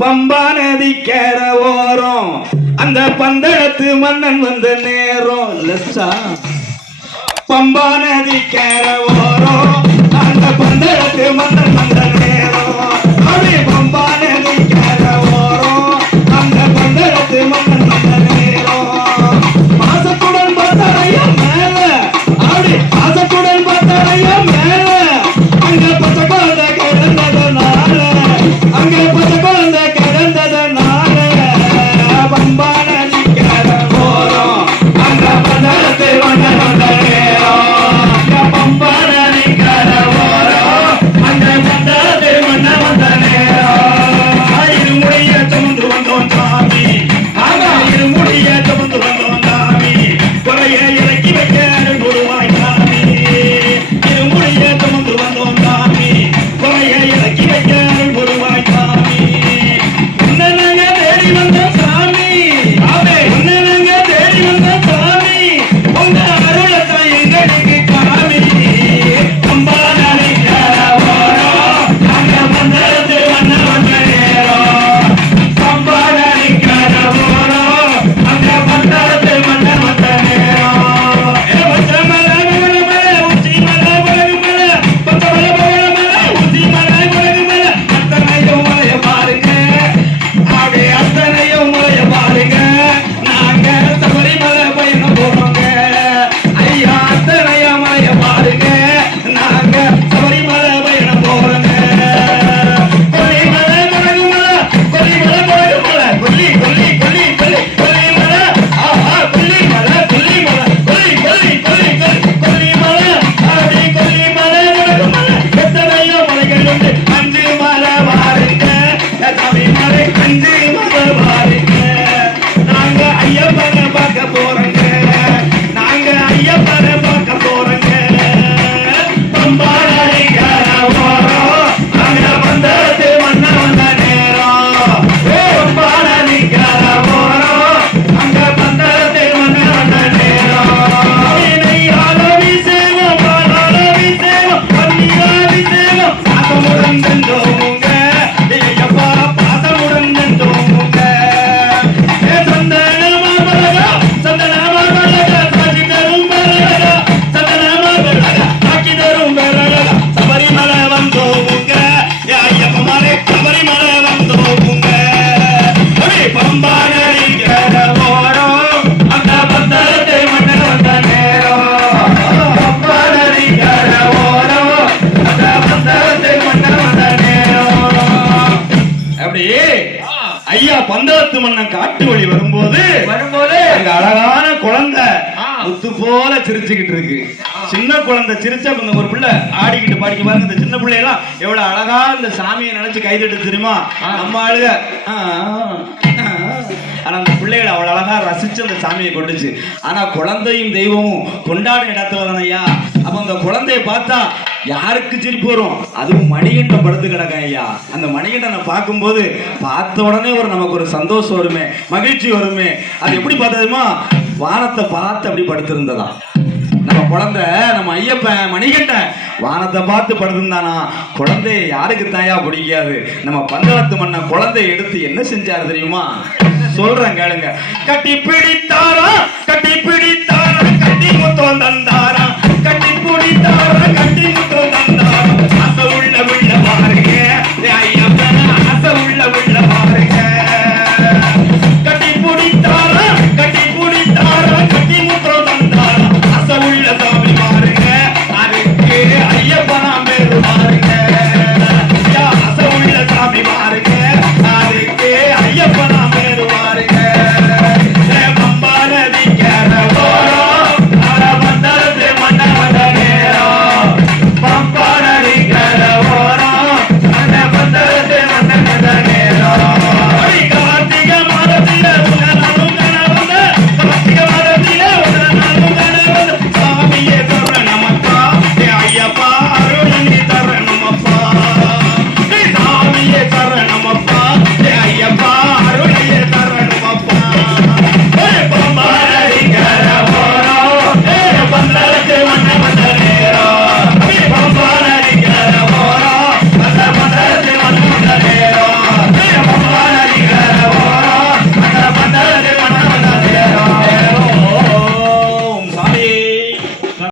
பம்பா நதி கேர ஓரம். அந்த பந்தளத்து மன்னன் வந்த நேரம். லெஸ்ஸா பம்பா நதி கேர பந்தளத்து மன்னன் காட்டு வழி வரும்போது வரும்போது அங்க அழகான குழந்தை முத்து போல சிரிச்சுக்கிட்டு இருக்கு. சின்ன குழந்தை சிரிச்சா கொஞ்சம் ஒரு பிள்ளை ஆடிக்கிட்டு பாடிக்கிட்டு பாருங்க. இந்த சின்ன பிள்ளையெல்லாம் எவ்வளவு அழகா இந்த சாமியை நினைச்சு கைதட்டு தெரியுமா? நம்ம ஆளுக ஆனா அந்த பிள்ளைகளை அவ்வளவு அழகா ரசிச்சு அந்த சாமியை கொண்டுச்சு ஆனா குழந்தையும் தெய்வமும் கொண்டாடும் இடத்துல தானையா அப்ப அந்த குழந்தைய பார்த்தா யாருக்கு சிரிப்பு வரும்? அதுவும் மணிகண்ட படுத்து கிடக்கேன் ஐயா. அந்த மணிகண்டனை பார்க்கும்போது பார்த்த உடனே ஒரு நமக்கு ஒரு சந்தோஷம் வருமே மகிழ்ச்சி வருமே. அது எப்படி பார்த்ததுமா வானத்தை பார்த்து அப்படி படுத்திருந்ததா. நம்ம குழந்தை நம்ம ஐயப்பன் மணிகண்டன் வானத்தை பார்த்து படுத்திருந்தானா? குழந்தைய யாருக்கு தாயா பிடிக்காது? நம்ம பந்தளத்து மன்ன குழந்தைய எடுத்து என்ன செஞ்சாரு தெரியுமா? சொல்றேன் கேளுங்க. கட்டி பிடித்தாரா? கட்டி பிடித்த